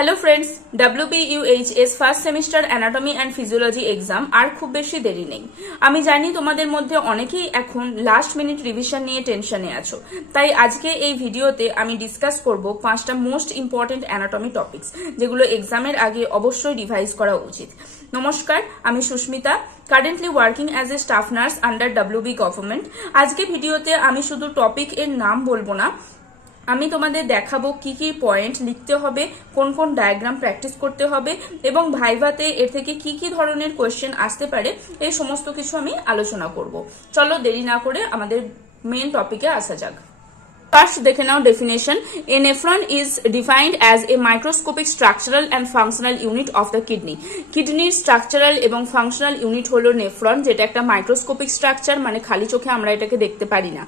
Hello friends, WBUHS first semester anatomy and physiology exam আর খুব বেশি দেরি নেই। আমি জানি তোমাদের মধ্যে অনেকেই এখন লাস্ট মিনিট রিভিশন নিয়ে টেনশনে আছো, তাই আজকে এই ভিডিওতে আমি ডিসকাস করব 5টা মোস্ট ইম্পর্টেন্ট অ্যানাটমি টপিকস যেগুলো এক্সামের আগে অবশ্যই রিভাইজ করা উচিত। নমস্কার, আমি Susmita, currently working as a staff nurse under WB government. আজকে ভিডিওতে আমি শুধু টপিক এর নাম বলবো না, আমি তোমাদের দেখাবো কি কি পয়েন্ট লিখতে হবে, কোন কোন ডায়াগ্রাম প্র্যাকটিস করতে হবে এবং ভাইভাতে এর থেকে কি কি ধরনের কোয়েশ্চেন আসতে পারে, এই সমস্ত কিছু আমি আলোচনা করব। চলো দেরি না করে আমাদের মেন টপিকে আসা যাক। First, দেখে নাও definition. A nephron is defined as a microscopic structural and functional unit of the kidney. কিডনির স্ট্রাকচারাল এবং ফাংশনাল ইউনিট হলো নেফ্রন, যেটা একটা মাইক্রোস্কোপিক স্ট্রাকচার, মানে খালি চোখে আমরা এটাকে দেখতে পারি না।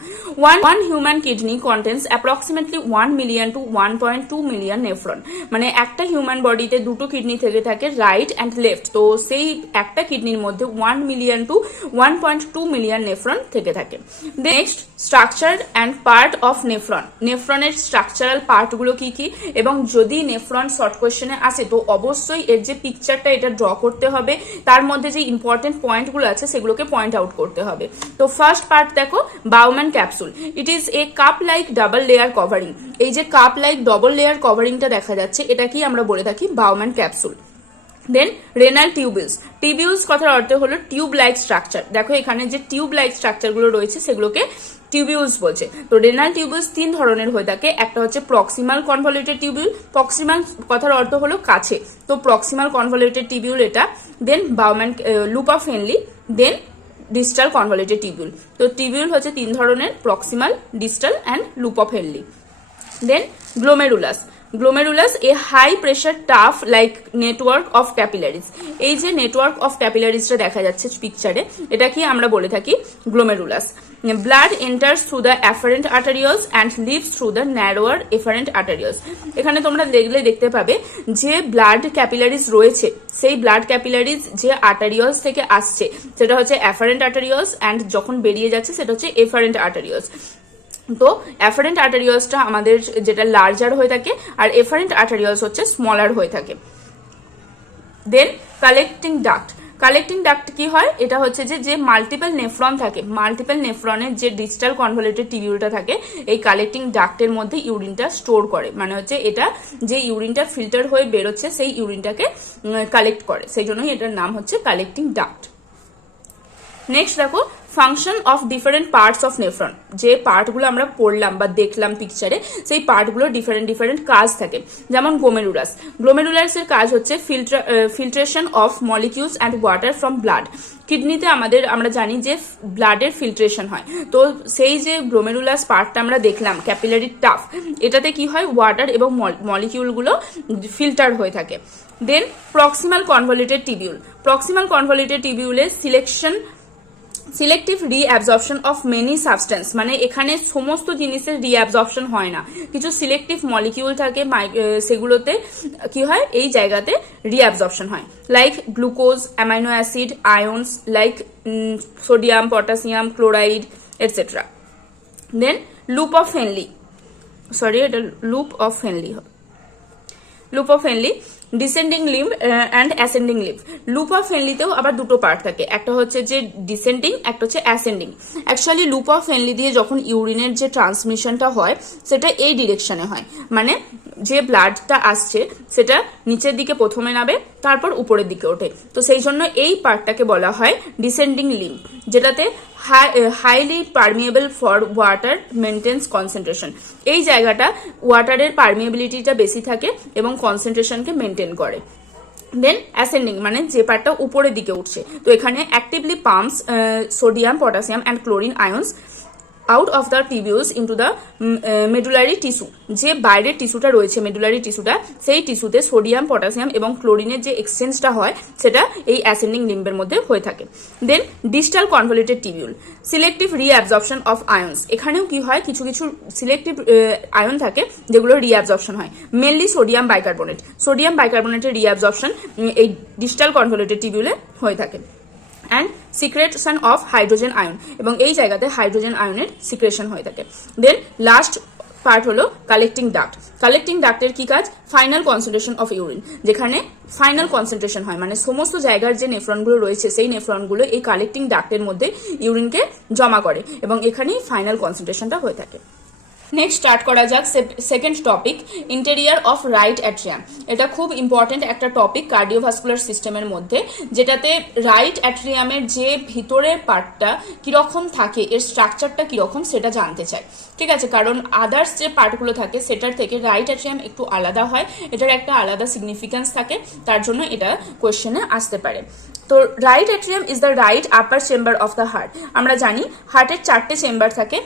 One human kidney contains approximately 1 million to 1.2 million nephron, মানে একটা হিউম্যান বডিতে দুটো কিডনি থেকে থাকে, রাইট অ্যান্ড লেফট। তো সেই একটা কিডনির মধ্যে 1 মিলিয়ন টু 1.2 মিলিয়ন নেফ্রন থেকে থাকে। Next, structure and part of nephron. নেফ্রনের স্ট্রাকচারাল পার্টগুলো কি কি, এবং যদি নেফ্রন শর্ট কোয়েশ্চেনে আসে তো অবশ্যই এর যে পিকচারটা এটা ড্র করতে হবে, তার মধ্যে যে ইম্পর্টেন্ট পয়েন্টগুলো আছে সেগুলোকে পয়েন্ট আউট করতে হবে। তো ফার্স্ট পার্ট দেখো, Bowman capsule. It is a cup like double layer covering. এই যে কাপ লাইক ডবল লেয়ার কভারিংটা দেখা যাচ্ছে, এটা কি আমরা বলে থাকি বাউম্যান ক্যাপসুল। দেন রেনাল টিউবিউলস। টিউবিউলস কথার অর্থ হলো টিউব লাইক স্ট্রাকচার। দেখো এখানে যে টিউব লাইক স্ট্রাকচার গুলো রয়েছে সেগুলোকে টিউবিউলস বলছে। তো রেনাল টিউবিউলস তিন ধরনের হয়ে থাকে। একটা হচ্ছে প্রক্সিমাল কনভলিউটেড টিউবিউল। প্রক্সিমাল কথার অর্থ হলো কাছে, তো প্রক্সিমাল কনভলিউটেড টিউবিউল এটা। Then Bowman loop of Henle, then distal convoluted tubule. তো টিউবিউল হচ্ছে তিন ধরনের, proximal, distal and loop of Henle. Then glomerulus. Glomerulus a high pressure tuft like network of capillaries. এই যে নেটওয়ার্ক অফ ক্যাপিলারিজটা দেখা যাচ্ছে পিকচারে, এটা কি আমরা বলে থাকি glomerulus. Blood enters through the afferent arterioles and leaves through the narrower efferent arterioles. এখানে তোমরা দেখতে পাবে যে ব্লাড ক্যাপিলারিজ রয়েছে, সেই ব্লাড ক্যাপিলারিজ যে আর্টারিয়লস থেকে আসছে সেটা হচ্ছে অ্যাফারেন্ট আর্টারিয়লস, অ্যান্ড যখন বেরিয়ে যাচ্ছে সেটা হচ্ছে এফারেন্ট আর্টারিয়লস। তো অ্যাফারেন্ট আর্টারিয়লসটা আমাদের যেটা লার্জার হয়ে থাকে, আর এফারেন্ট আর্টারিয়লস হচ্ছে স্মলার হয়ে থাকে। দেন কালেক্টিং ডাক্ট। কালেক্টিং ডাক্ট কি হয়, এটা হচ্ছে যে মাল্টিপল নেফ্রন থাকে, মাল্টিপল নেফ্রনের যে ডিস্টাল কনভলিউটেড টিউবিউলটা থাকে, এই কালেক্টিং ডাক্টের মধ্যে ইউরিনটা স্টোর করে, মানে হচ্ছে এটা যে ইউরিনটা ফিল্টার হয়ে বেরোচ্ছে সেই ইউরিনটাকে কালেক্ট করে, সেই জন্যই এটার নাম হচ্ছে কালেক্টিং ডাক্ট। নেক্সট দেখো, function of different parts of nephron. যে পার্টগুলো আমরা পড়লাম বা দেখলাম পিকচারে, সেই পার্টগুলো ডিফারেন্ট কাজ থাকে। যেমন গ্লোমেরুলাস। গ্লোমেরুলাসের কাজ হচ্ছে filtration of molecules and water from blood. কিডনিতে আমরা জানি যে ব্লাডের ফিল্ট্রেশন হয়, তো সেই যে গ্লোমেরুলাস পার্টটা আমরা দেখলাম ক্যাপিলারি টাফ, এটাতে কি হয়, ওয়াটার এবং মলিকিউলগুলো ফিল্টার হয়ে থাকে। Then proximal convoluted tubule. Proximal convoluted টিউবিউলে selective reabsorption of many substance, মানে এখানে সমস্ত জিনিসের রিঅ্যাবজর্পশন হয় না, কিছু সিলেক্টিভ মলিকিউল থাকে, সেগুলোতে কি হয়, এই জায়গাতে রিঅ্যাবজর্পশন হয়, like glucose, amino acid, আয়ন্স like sodium, potassium, chloride etcetera. Then loop of Henley, এটা লুপ অফ হেনলি হবে। Loop of Henley, descending live and ascending leave. Loop of হেনলিতেও আবার দুটো পার্ট থাকে, একটা হচ্ছে যে ডিসেন্ডিং, একটা হচ্ছে ascending. Actually loop of Henley দিয়ে যখন ইউরিনের যে ট্রান্সমিশনটা হয় সেটা এই ডিরেকশনে হয়, মানে যে ব্লাডটা আসছে সেটা নিচের দিকে প্রথমে নামে, তারপর উপরের দিকে ওঠে, তো সেই জন্য এই পার্টটাকে বলা হয় ডিসেন্ডিং লিম্ব, যেটাতে highly permeable for water maintains concentration. এই জায়গাটা ওয়াটারের পারমিয়েবিলিটিটা বেশি থাকে এবং কনসেন্ট্রেশনকে মেনটেন করে। দেন অ্যাসেন্ডিং, মানে যে পার্টটা উপরের দিকে উঠছে, তো এখানে actively pumps sodium, potassium and chlorine আয়ন্স out of the tubules into the medullary tissue. যে বাইরের টিস্যুটা রয়েছে, মেডুলারি টিস্যুটা, সেই টিস্যুতে সোডিয়াম, পটাশিয়াম এবং ক্লোরিনের যে এক্সচেঞ্জটা হয় সেটা এই অ্যাসেন্ডিং লিম্বের মধ্যে হয়ে থাকে। Then distal convoluted tubule, selective reabsorption of ions. এখানেও কি হয়, কিছু সিলেক্টিভ আয়ন থাকে যেগুলো রিঅ্যাবজর্পশন হয়, মেনলি সোডিয়াম বাইকার্বনেট। সোডিয়াম বাইকার্বনেটের রিঅ্যাবজর্পশন এই ডিস্টাল কনভলিউটেড টিউবিউলে হয়ে থাকে। And secretion of hydrogen ion, এবং এই জায়গাতে হাইড্রোজেন আয়নের সিক্রেশন হয়ে থাকে। দেন লাস্ট পার্ট হলো কালেক্টিং ডাক্ট। কালেক্টিং ডাক্টের কি কাজ? ফাইনাল কনসেন্ট্রেশন অফ ইউরিন, যেখানে ফাইনাল কনসেন্ট্রেশন হয়, মানে সমস্ত জায়গার যে নেফ্রনগুলো রয়েছে সেই নেফ্রনগুলো এই কালেক্টিং ডাক্টের মধ্যে ইউরিনকে জমা করে এবং এখানেই ফাইনাল কনসেন্ট্রেশনটা হয়ে থাকে। নেক্সট স্টার্ট করা যাক second topic, interior of right atrium. এটা খুব ইম্পর্টেন্ট একটা টপিক কার্ডিওভাস্কুলার সিস্টেমের মধ্যে, যেটাতে রাইট অ্যাট্রিয়ামের যে ভিতরের পার্টটা কিরকম থাকে, এর স্ট্রাকচারটা কিরকম সেটা জানতে চাই। ঠিক আছে, কারণ আদার্স যে পার্টগুলো থাকে সেটার থেকে রাইট অ্যাট্রিয়াম একটু আলাদা হয়, এটার একটা আলাদা সিগনিফিকেন্স থাকে, তার জন্য এটা কোয়েশ্চেনে আসতে পারে। তো right atrium is the right upper chamber of the heart. আমরা জানি হার্টের 4টে চেম্বার থাকে,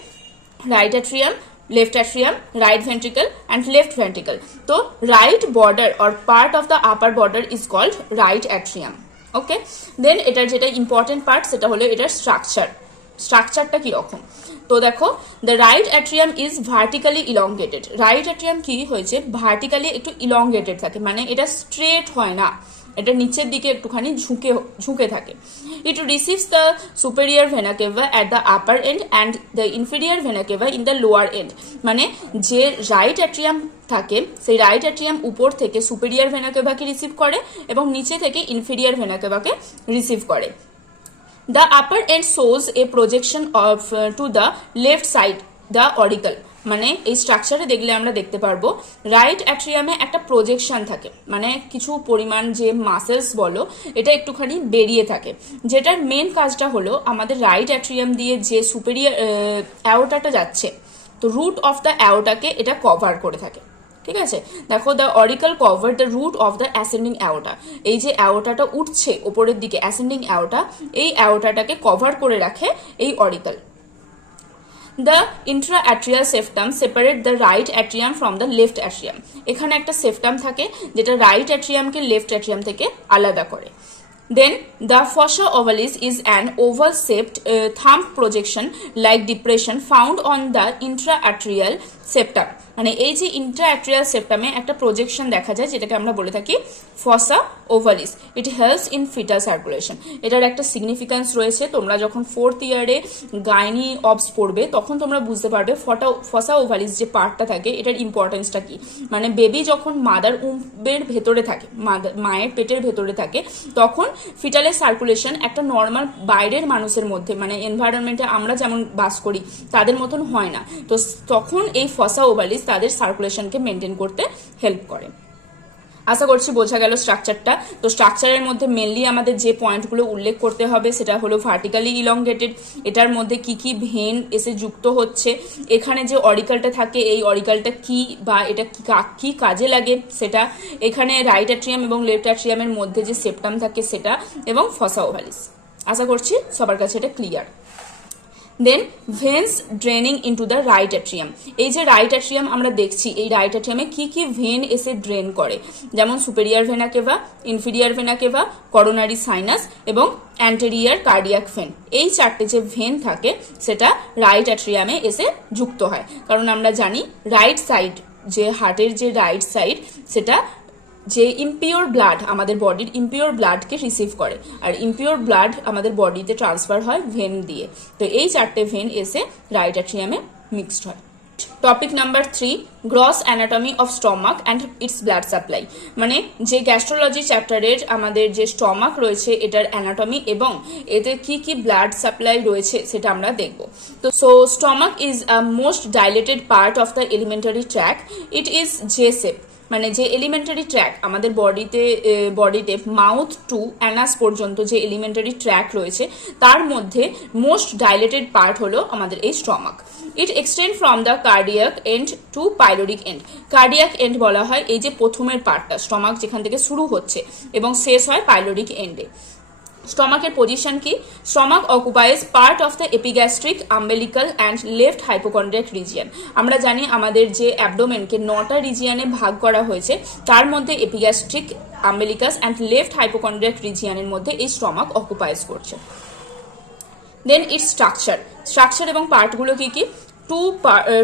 right atrium, left atrium, right ventricle and left ventricle. So right border or part of the upper border is called right atrium. Okay, then এটার যেটা important part সেটা হলো এটার স্ট্রাকচারটা কিরকম। তো দেখো, the right atrium is vertically elongated. Right atrium কি হয়েছে, ভার্টিক্যালি একটু ইলংগেটেড থাকে, মানে এটা স্ট্রেট হয় না, এটা নিচের দিকে একটুখানি ঝুঁকে থাকে। It receives the superior vena cava at the upper end and the inferior vena cava in the lower end. মানে যে রাইট অ্যাট্রিয়াম থাকে সেই রাইট অ্যাট্রিয়াম উপর থেকে সুপেরিয়র ভেনা কেভাকে রিসিভ করে এবং নিচে থেকে ইনফেরিয়র ভেনা কেভাকে রিসিভ করে। The upper end shows a projection of to the left side, the auricle. মানে এই স্ট্রাকচারে দেখলে আমরা দেখতে পারবো রাইট অ্যাট্রিয়ামে একটা প্রজেকশন থাকে, মানে কিছু পরিমাণ যে মাসেলস বলো এটা একটুখানি বেরিয়ে থাকে, যেটার মেন কাজটা হলো আমাদের রাইট অ্যাট্রিয়াম দিয়ে যে সুপেরিয়র অ্যাওর্টাটা যাচ্ছে, তো রুট অফ দ্য অ্যাওর্টাকে এটা কভার করে থাকে। ঠিক আছে, দেখো, the auricle cover the root of the ascending aorta. এই যে অ্যাওর্টাটা উঠছে ওপরের দিকে, অ্যাসেন্ডিং অ্যাওর্টা, এই অ্যাওর্টাটাকে কভার করে রাখে এই auricle. The interatrial septum separate the right atrium from the left atrium. এখানে একটা সেপ্টাম থাকে যেটা রাইট অ্যাট্রিয়ামকে লেফট অ্যাট্রিয়াম থেকে আলাদা করে। Then the fossa ovalis is an oval-shaped thumb projection like depression found on the intra-atrial septum. মানে এই যে ইন্ট্রাঅ্যাট্রিয়াল সেপ্টামে একটা প্রজেকশন দেখা যায় যেটাকে আমরা বলে থাকি fossa ovalis. It helps in fetal circulation. এটার একটা সিগনিফিকেন্স রয়েছে, তোমরা যখন 4th ইয়ারে গাইনি অবস পড়বে তখন তোমরা বুঝতে পারবে ফসা ওভালিস যে পার্টটা থাকে এটার ইম্পর্টেন্সটা কি। মানে বেবি যখন মাদার উম্বের ভেতরে থাকে, মায়ের পেটের ভেতরে থাকে, তখন ফিটালের সার্কুলেশন একটা নর্মাল বাইরের মানুষের মধ্যে, মানে এনভায়রনমেন্টে আমরা যেমন বাস করি তাদের মতন হয় না। তো তখন এই ফসা ওভালিস তাদের সার্কুলেশনকে মেনটেন করতে হেল্প করে। আশা করছি বোঝা গেল স্ট্রাকচারটা। তো স্ট্রাকচারের মধ্যে মেনলি আমাদের যে পয়েন্টগুলো উল্লেখ করতে হবে সেটা হলো ভার্টিক্যালি ইলংগেটেড, এটার মধ্যে কি কি ভেন এসে যুক্ত হচ্ছে, এখানে যে অরিকালটা থাকে এই অরিকালটা কি বা এটা কি কাজে লাগে সেটা, এখানে রাইট অ্যাট্রিয়াম এবং লেফট অ্যাট্রিয়ামের মধ্যে যে সেপ্টাম থাকে সেটা, এবং ফসা ওভালিস। আশা করছি সবার কাছে এটা clear. Then veins draining into the right atrium. এই যে রাইট অ্যাট্রিয়াম আমরা দেখছি, এই রাইট অ্যাট্রিয়ামে কি কি ভেন এসে ড্রেন করে, যেমন superior vena cava, inferior vena cava, coronary sinus এবং অ্যান্টেরিয়র কার্ডিয়াক ভেন। এই 4টে যে ভেন থাকে সেটা রাইট অ্যাট্রিয়ামে এসে যুক্ত হয়, কারণ আমরা জানি রাইট সাইড যে হার্টের যে রাইট সাইড সেটা যে ইমপিওর ব্লাড আমাদের বডির ইমপিওর ব্লাডকে রিসিভ করে, আর ইমপিওর ব্লাড আমাদের বডিতে ট্রান্সফার হয় ভেন দিয়ে। তো এই 4টে ভেন এসে রাইট অ্যাট্রিয়ামে মিক্সড হয়। Topic number 3, gross anatomy of stomach and it's blood supply. মানে যে গ্যাস্ট্রোলজি চ্যাপ্টারের আমাদের যে স্টমাক রয়েছে এটার অ্যানাটমি এবং এতে কি কি ব্লাড সাপ্লাই রয়েছে সেটা আমরা দেখব। তো stomach is a most dilated part of the elementary track. It is J shape. মানে যে এলিমেন্টারি ট্র্যাক আমাদের বডিতে মাউথ টু অ্যানাস পর্যন্ত যে এলিমেন্টারি ট্র্যাক রয়েছে তার মধ্যে মোস্ট ডাইলেটেড পার্ট হলো আমাদের এই stomach. It extend from the cardiac end to pyloric end. Cardiac end বলা হয় এই যে প্রথমের পার্টটা, স্টমাক যেখান থেকে শুরু হচ্ছে এবং শেষ হয় পাইলোরিক এন্ডে। স্টমাকের পজিশন কি? Stomach occupies part of the epigastric, umbilical and left hypochondriac region. আমরা জানি আমাদের যে অ্যাবডোমেনকে 9টা রিজিয়নে ভাগ করা হয়েছে, তার মধ্যে এপিগ্যাস্ট্রিক, আম্বেলিকাস অ্যান্ড লেফট হাইপোকন্ড্রিয়াক রিজিয়নের মধ্যে এই স্টমাক অকুপাইজ করছে। দেন ইটস স্ট্রাকচার এবং পার্টগুলো কি কি?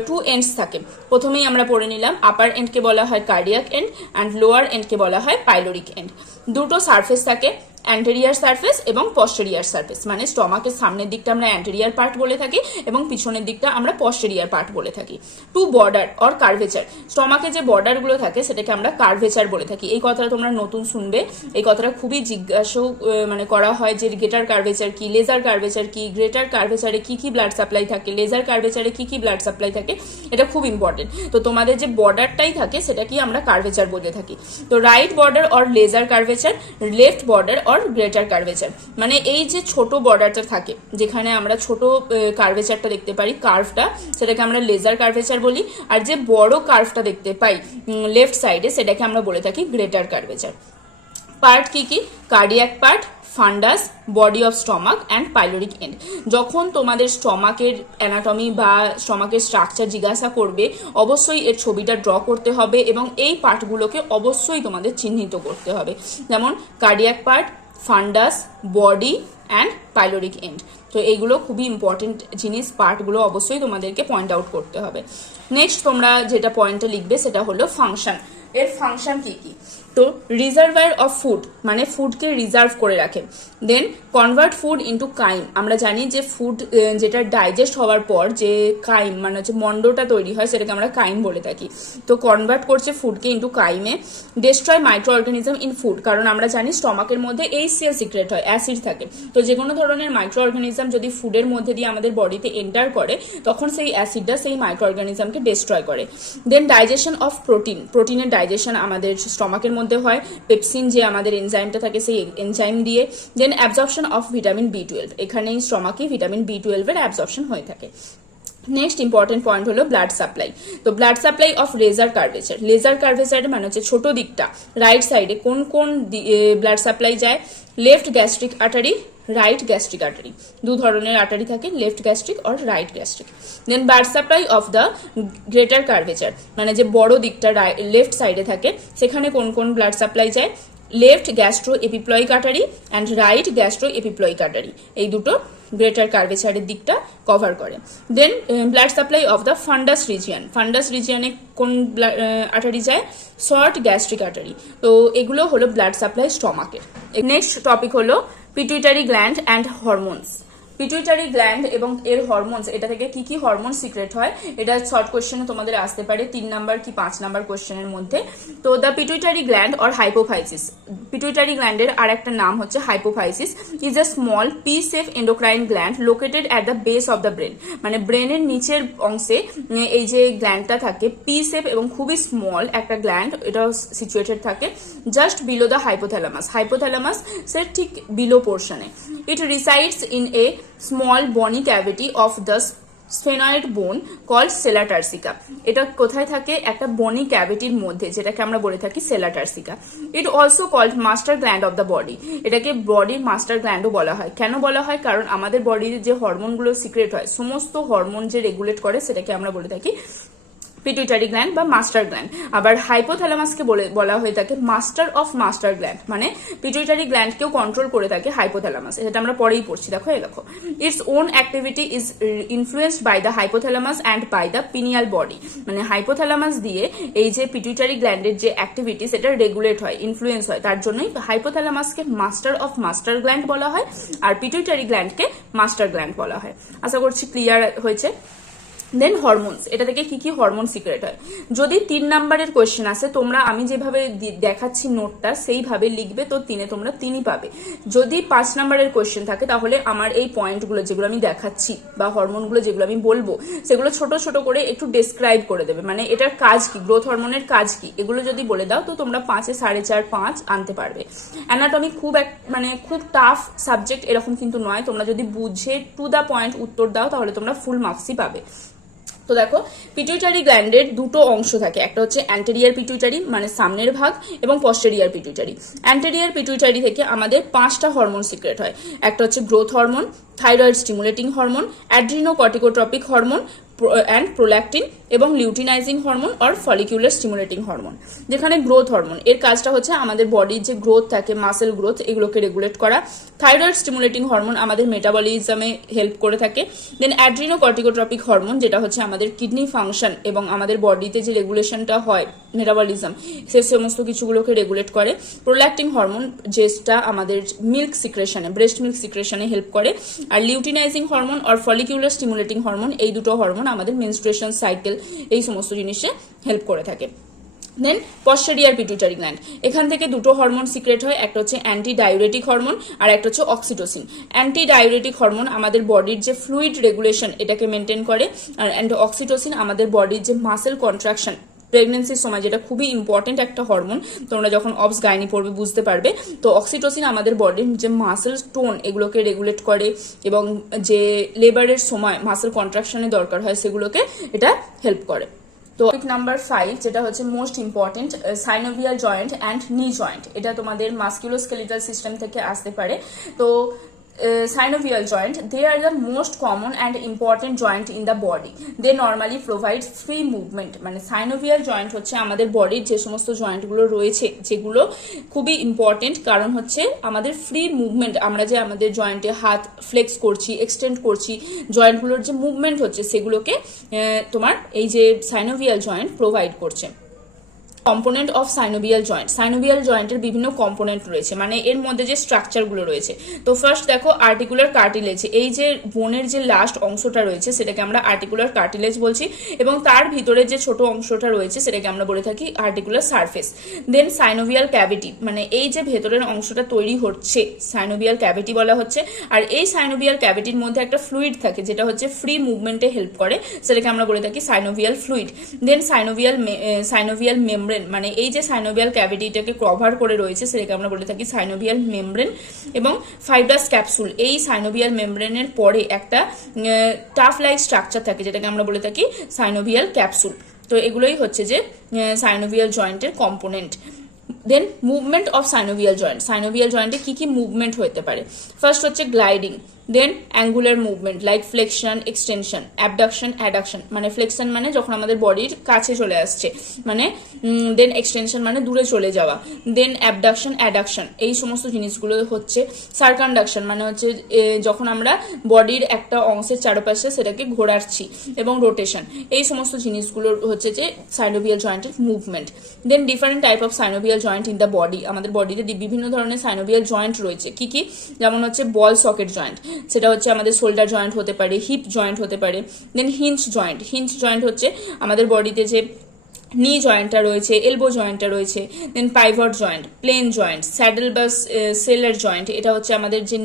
টু এন্ডস থাকে। প্রথমেই আমরা পড়ে নিলাম, আপার এন্ডকে বলা হয় কার্ডিয়াক এন্ড অ্যান্ড লোয়ার এন্ডকে বলা হয় পাইলোরিক এন্ড। দুটো সারফেস থাকে, অ্যান্টেরিয়ার সারফেস এবং পস্টেরিয়ার সারফেস, মানে স্টমাকের সামনের দিকটা আমরা অ্যান্টেরিয়ার পার্ট বলে থাকি এবং পিছনের দিকটা আমরা পস্টেরিয়ার পার্ট বলে থাকি। টু বর্ডার অর কার্ভেচার, স্টমাকে যে বর্ডারগুলো থাকে সেটাকে আমরা কার্ভেচার বলে থাকি। এই কথাটা তোমরা নতুন শুনবে, এই কথাটা খুবই জিজ্ঞাসাও মানে করা হয় যে গ্রেটার কার্ভেচার কি, লেজার কার্ভেচার কি, গ্রেটার কার্ভেচারে কি কি ব্লাড সাপ্লাই থাকে, লেজার কার্ভেচারে কি কি ব্লাড সাপ্লাই থাকে, এটা খুব ইম্পর্টেন্ট। তো তোমাদের যে বর্ডারটাই থাকে সেটা কি আমরা কার্ভেচার বলে থাকি। তো right border or lesser curvature, left border or greater curvature, মানে এই যে ছোট বর্ডারটা থাকে যেখানে আমরা ছোট কার্ভেচারটা দেখতে পারি, কার্ভটা, সেটাকে আমরা লেজার কার্ভেচার বলি। আর যে বড় কার্ভটা দেখতে পাই লেফট সাইডে সেটাকে আমরা বলে থাকি গ্রেটার কার্ভেচার। পার্ট কি কি? Cardiac part, fundus, body of stomach and pyloric end. যখন তোমাদের স্টমাকের অ্যানাটমি বা স্টমাকের স্ট্রাকচার জিজ্ঞাসা করবে অবশ্যই এর ছবিটা ড্র করতে হবে এবং এই পার্টগুলোকে অবশ্যই তোমাদের চিহ্নিত করতে হবে, যেমন cardiac part, fundus, body and pyloric end. তো এইগুলো খুবই ইম্পর্টেন্ট জিনিস, পার্টগুলো অবশ্যই তোমাদেরকে পয়েন্ট আউট করতে হবে। নেক্সট তোমরা যেটা পয়েন্টে লিখবে সেটা হলো ফাংশন। এর ফাংশন কি কি? তো রিজার্ভার অফ ফুড, মানে ফুডকে রিজার্ভ করে রাখে। দেন কনভার্ট ফুড ইন্টু কাইম, আমরা জানি যে ফুড যেটা ডাইজেস্ট হওয়ার পর যে কাইম মানে হচ্ছে মন্ডটা তৈরি হয় সেটাকে আমরা কাইম বলে থাকি। তো কনভার্ট করছে ফুডকে ইন্টু কাইমে। Destroy micro organism in food, কারণ আমরা জানি স্টমাকের মধ্যে HCl সিক্রেট হয়, অ্যাসিড থাকে। তো যে কোনো ধরনের মাইক্রো অর্গানিজম যদি ফুডের মধ্যে দিয়ে আমাদের বডিতে এন্টার করে তখন সেই অ্যাসিডটা সেই মাইক্রো অর্গানিজমকে ডিস্ট্রয় করে। দেন ডাইজেশন অফ প্রোটিন, প্রোটিনের ডাইজেশন আমাদের স্টমাকের মধ্যে হয়, পেপসিন যে আমাদের এনজাইমটা থাকে সেই এনজাইম দিয়ে। দেন অ্যাবজর্পশন অফ ভিটামিন B12, এখানেই স্টমাকে ভিটামিন B12 এর অ্যাবজর্পশন হয়ে থাকে। নেক্সট ইম্পর্টেন্ট পয়েন্ট হলো ব্লাড সাপ্লাই। তো blood supply of lesser curvature, lesser curvature মানে হচ্ছে ছোট দিকটা, রাইট সাইডে কোন কোন ব্লাড সাপ্লাই যায়? Left gastric artery, right gastric artery, দু ধরনের আর্টারি থাকে, লেফট গ্যাস্ট্রিক আর right gastric. Then blood supply of the greater curvature, মানে যে বড় দিকটা লেফট সাইডে থাকে সেখানে কোন কোন ব্লাড সাপ্লাই যায়? Left gastro epiploic artery and right gastro epiploic artery, এই দুটো গ্রেটার কার্ভেচারের দিকটা কভার করে। Then blood supply of the fundus region, fundus রিজিয়নে কোন আর্টারি যায়? Short gastric artery. তো এগুলো হলো ব্লাড সাপ্লাই স্টমাকের। নেক্সট টপিক হলো pituitary gland and hormones. Pituitary gland এবং এর হরমোনস, এটা থেকে কি কি হরমোন সিক্রেট হয়, এটা শর্ট কোশ্চেনে তোমাদের আসতে পারে 3 নাম্বার কি 5 নাম্বার কোশ্চেনের মধ্যে। তো the pituitary gland or hypophysis, pituitary গ্ল্যান্ডের আর একটা নাম হচ্ছে hypophysis, is a small pea shaped endocrine gland located at the base of the brain, মানে ব্রেনের নিচের অংশে এই যে গ্ল্যান্ডটা থাকে পি সেফ এবং খুবই স্মল একটা গ্ল্যান্ড, এটা সিচুয়েটেড থাকে just below the hypothalamus, hypothalamus এর ঠিক বিলো পোর্শনে। It resides in a small bony cavity of the sphenoid bone called sella turcica, এটা কোথায় থাকে? একটা বনি ক্যাভিটির মধ্যে, যেটাকে আমরা বলে থাকি sella turcica. It also called master gland of the body, এটাকে বডির মাস্টার গ্ল্যান্ডও বলা হয়। কেন বলা হয়? কারণ আমাদের বডির যে হরমোনগুলো সিক্রেট হয়, সমস্ত হরমোন যে রেগুলেট করে সেটাকে আমরা বলে থাকি পিটুইটারি গ্ল্যান্ড বা মাস্টার গ্ল্যান্ড। আবার হাইপোথ্যালামাসকে বলা হয়ে থাকে মাস্টার অফ মাস্টার গ্ল্যান্ড, মানে পিটুইটারি গ্ল্যান্ডকেও কন্ট্রোল করে থাকে হাইপোথ্যালামাস, এটা আমরা পরেই পড়ছি। দেখো এই দেখো, its own activity is influenced by the hypothalamus and by the pineal body, মানে হাইপোথ্যালামাস দিয়ে এই যে পিটুইটারি গ্ল্যান্ডের যে অ্যাক্টিভিটি সেটা রেগুলেট হয়, ইনফ্লুয়েন্স হয়, তার জন্যই হাইপোথ্যালামাসকে মাস্টার অফ মাস্টার গ্ল্যান্ড বলা হয় আর পিটুইটারি গ্ল্যান্ডকে মাস্টার গ্ল্যান্ড বলা হয়। আশা করছি ক্লিয়ার হয়েছে। দেন হরমোনস, এটা থেকে কি কি হরমোন সিক্রেট হয়? যদি 3 নাম্বারের কোয়েশ্চেন আসে তোমরা আমি যেভাবে দেখাচ্ছি নোটটা সেইভাবে লিখবে, তো 3-এ তোমরা 3ই পাবে। যদি 5 নাম্বারের কোয়েশ্চেন থাকে তাহলে আমার এই পয়েন্টগুলো যেগুলো আমি দেখাচ্ছি বা হরমোনগুলো যেগুলো আমি বলবো সেগুলো ছোট ছোট করে একটু ডেসক্রাইব করে দেবে, মানে এটার কাজ কি, গ্রোথ হরমোনের কাজ কি, এগুলো যদি বলে দাও তো তোমরা 5-এ 4.5 5 আনতে পারবে। অ্যানাটমি মানে খুব টাফ সাবজেক্ট এরকম কিন্তু নয়, তোমরা যদি বুঝে টু দ্য পয়েন্ট উত্তর দাও তাহলে তোমরা ফুল মার্কসই পাবে। তো দেখো পিটুইটারি গ্ল্যান্ডের দুটো অংশ থাকে, একটা হচ্ছে অ্যান্টেরিয়ার পিটুইটারি মানে সামনের ভাগ এবং পস্টেরিয়ার পিটুইটারি। অ্যান্টেরিয়ার পিটুইটারি থেকে আমাদের 5টা হরমোন সিক্রেট হয়, একটা হচ্ছে growth hormone, thyroid stimulating hormone, adrenocorticotropic hormone and prolactin এবং লিউটিনাইজিং হরমোন আর ফলিকুলার স্টিমুলেটিং হরমোন। যেখানে গ্রোথ হরমোন এর কাজটা হচ্ছে আমাদের বডির যে গ্রোথ থাকে, মাসেল গ্রোথ, এগুলোকে রেগুলেট করা। থাইরয়েড স্টিমুলেটিং হরমোন আমাদের মেটাবলিজমে হেল্প করে থাকে। দেন অ্যাড্রিনোকর্টিকোট্রপিক হরমোন, যেটা হচ্ছে আমাদের কিডনি ফাংশন এবং আমাদের বডিতে যে রেগুলেশনটা হয় মেটাবলিজম, সে সমস্ত কিছুগুলোকে রেগুলেট করে। প্রোল্যাক্টিন হরমোন, যেটা আমাদের মিল্ক সিক্রেশনে, ব্রেস্ট মিল্ক সিক্রেশনে হেল্প করে। আর লিউটিনাইজিং হরমোন আর ফলিকুলার স্টিমুলেটিং হরমোন, এই দুটো হরমোন আমাদের মেনস্ট্রুয়েশন সাইকেল, এই সমস্ত জিনিসে হেল্প করে থাকে। দেন পশ্চারিয়ার পিটুইটারি গ্ল্যান্ড, এখান থেকে দুটো হরমোন সিক্রেট হয়, একটা হচ্ছে অ্যান্টি ডায়ুরেটিক হরমোন আর একটা হচ্ছে অক্সিটোসিন। অ্যান্টি ডায়ুরেটিক হরমোন আমাদের বডির যে ফ্লুইড রেগুলেশন এটাকে মেনটেন করে, আর অক্সিটোসিন আমাদের বডির যে মাসেল কন্ট্রাকশন প্রেগনেন্সির সময়, যেটা খুবই ইম্পর্টেন্ট একটা হরমোন, তোমরা যখন অবস গাইনি পড়বে বুঝতে পারবে। তো অক্সিটোসিন আমাদের বডির যে মাসেল টোন এগুলোকে রেগুলেট করে এবং যে লেবারের সময় মাসেল কন্ট্রাকশনে দরকার হয় সেগুলোকে এটা হেল্প করে। তো টপিক নাম্বার 5, যেটা হচ্ছে most important, synovial joint and নি জয়েন্ট। এটা তোমাদের মাস্কুলোস্কেলিটাল সিস্টেম থেকে আসতে পারে। তো synovial joint, they are the most common and important joint in the body. They normally provide free movement. মানে synovial joint হচ্ছে আমাদের বডির যে সমস্ত জয়েন্টগুলো রয়েছে যেগুলো খুবই ইম্পর্টেন্ট, কারণ হচ্ছে আমাদের ফ্রি মুভমেন্ট, আমরা যে আমাদের জয়েন্টে হাত ফ্লেক্স করছি, এক্সটেন্ড করছি, জয়েন্টগুলোর যে মুভমেন্ট হচ্ছে সেগুলোকে তোমার এই যে সাইনোভিয়াল জয়েন্ট প্রোভাইড করছে। Component of synovial joint, synovial জয়েন্টের বিভিন্ন কম্পোনেন্ট রয়েছে, মানে এর মধ্যে যে স্ট্রাকচারগুলো রয়েছে। তো ফার্স্ট দেখো আর্টিকুলার কার্টিলেজ, এই যে বোনের যে লাস্ট অংশটা রয়েছে সেটাকে আমরা আর্টিকুলার কার্টিলেজ বলছি, এবং তার ভিতরে যে ছোট অংশটা রয়েছে সেটাকে আমরা বলে থাকি আর্টিকুলার সারফেস। দেন সাইনোভিয়াল ক্যাভিটি, মানে এই যে ভেতরের অংশটা তৈরি হচ্ছে সাইনোভিয়াল ক্যাভিটি বলা হচ্ছে। আর এই সাইনোভিয়াল ক্যাভিটির মধ্যে একটা ফ্লুইড থাকে যেটা হচ্ছে ফ্রি মুভমেন্টে হেল্প করে, সেটাকে আমরা বলে থাকি সাইনোভিয়াল ফ্লুইড। দেন সাইনোভিয়াল মেমব্রেন, মানে এই যে সাইনোভিয়াল ক্যাভিটিটাকে কভার করে রয়েছে সেটাকে আমরা বলে থাকি সাইনোভিয়াল মেমব্রেন। এবং ফাইব্রাস ক্যাপসুল, এই সাইনোভিয়াল মেমব্রেনের পরে একটা টাফ লাইক স্ট্রাকচার থাকে যেটাকে আমরা বলে থাকি সাইনোভিয়াল ক্যাপসুল। তো এগুলোই হচ্ছে যে সাইনোভিয়াল জয়েন্টের component. Then movement of synovial joint, synovial জয়েন্টে কি কি মুভমেন্ট হতে পারে? ফার্স্ট হচ্ছে gliding, then angular movement like flexion, extension, abduction, adduction, মানে ফ্লেকশন মানে যখন আমাদের বডির কাছে চলে আসছে, মানে দেন এক্সটেনশন মানে দূরে চলে যাওয়া, দেন অ্যাবডাকশন, অ্যাডাকশন, এই সমস্ত জিনিসগুলো হচ্ছে। সার্কানডাকশন মানে হচ্ছে যখন আমরা বডির একটা অংশের চারপাশে সেটাকে ঘোরাচ্ছি, এবং রোটেশন, এই সমস্ত জিনিসগুলো হচ্ছে যে সাইনোভিয়াল জয়েন্টের movement. Then different type of synovial joint in the body, আমাদের বডিতে বিভিন্ন ধরনের সাইনোভিয়াল জয়েন্ট রয়েছে। কি কি? যেমন হচ্ছে বল সকেট জয়েন্ট, সেটা হচ্ছে আমাদের শোল্ডার জয়েন্ট হতে পারে, হিপ জয়েন্ট হতে পারে। দেন হিঞ্জ জয়েন্ট, হিঞ্জ জয়েন্ট হচ্ছে আমাদের বডিতে যে নি জয়েন্টটা রয়েছে, এলবো জয়েন্টটা রয়েছে। Then pivot joint, plane joint, saddle বা সেলার জয়েন্ট, এটা হচ্ছে আমাদের যে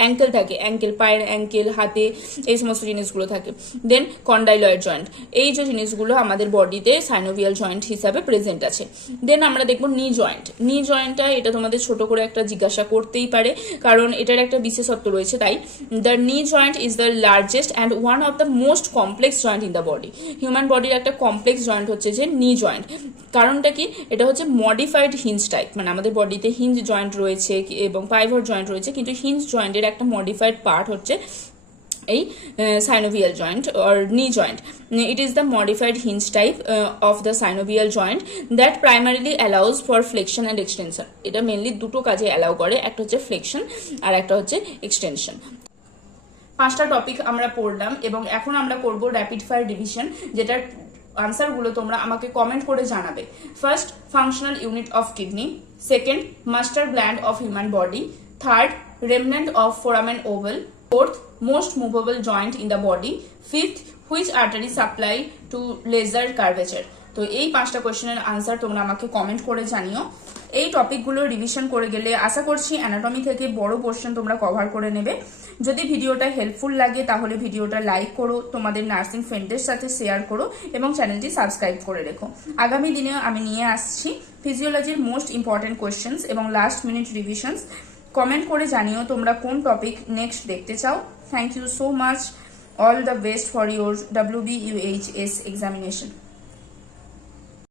অ্যাঙ্কেল থাকে, অ্যাঙ্কেল, পায়ের অ্যাঙ্কেল, হাতে, এই সমস্ত জিনিসগুলো থাকে। দেন কন্ডাইলয়েড জয়েন্ট, এই যে জিনিসগুলো আমাদের বডিতে সাইনোভিয়াল জয়েন্ট হিসাবে প্রেজেন্ট আছে। দেন আমরা দেখবো নি জয়েন্ট, নি জয়েন্টটা এটা তোমাদের ছোট করে একটা জিজ্ঞাসা করতেই পারে, কারণ এটার একটা বিশেষত্ব রয়েছে। তাই দ্য নি joint is the largest and one of the most complex joint in the body. Human বডির একটা কমপ্লেক্স জয়েন্ট হচ্ছে যে নি জয়েন্ট। কারণটা কি? এটা হচ্ছে মডিফাইড হিঞ্জ টাইপ, মানে আমাদের বডিতে হিঞ্জ জয়েন্ট রয়েছে এবং পাইভট জয়েন্ট রয়েছে, কিন্তু হিঞ্জ জয়েন্টের একটা মডিফাইড পার্ট হচ্ছে এই synovial joint or knee joint. It is the modified hinge type of the synovial joint that primarily allows for flexion and extension. এটা মেইনলি দুটো কাজে অ্যালাউ করে, একটা হচ্ছে ফ্লেকশন আর একটা হচ্ছে এক্সটেনশন। 5টা টপিক আমরা পড়লাম এবং এখন আমরা করব র্যাপিড ফায়ার ডিভিশন, যেটার আনসারগুলো তোমরা আমাকে কমেন্ট করে জানাবে। First, functional unit of kidney. Second, master gland of human body. Third, remnant of foramen oval. Fourth, most movable joint in the body. Fifth, which artery supply to laser curvature. তো এই 5টা কোশ্চেনের answer তোমরা আমাকে comment করে জানিও। এই টপিকগুলো রিভিশন করে গেলে আশা করছি অ্যানাটমি থেকে বড় পোর্শন তোমরা কভার করে নেবে। যদি ভিডিওটা হেল্পফুল লাগে তাহলে ভিডিওটা লাইক করো, তোমাদের নার্সিং ফ্রেন্ডদের সাথে শেয়ার করো এবং চ্যানেলটি সাবস্ক্রাইব করে রেখো। আগামী দিনে আমি নিয়ে আসছি ফিজিওলজির মোস্ট ইম্পর্টেন্ট কোশ্চেন্স এবং লাস্ট মিনিট রিভিশনস। কমেন্ট করে জানিও তোমরা কোন টপিক নেক্সট দেখতে চাও। Thank you so much. All the best for your WBUHS examination.